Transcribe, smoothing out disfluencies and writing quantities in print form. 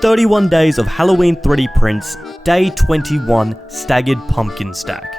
31 days of Halloween 3D prints, day 21, Staggered pumpkin stack.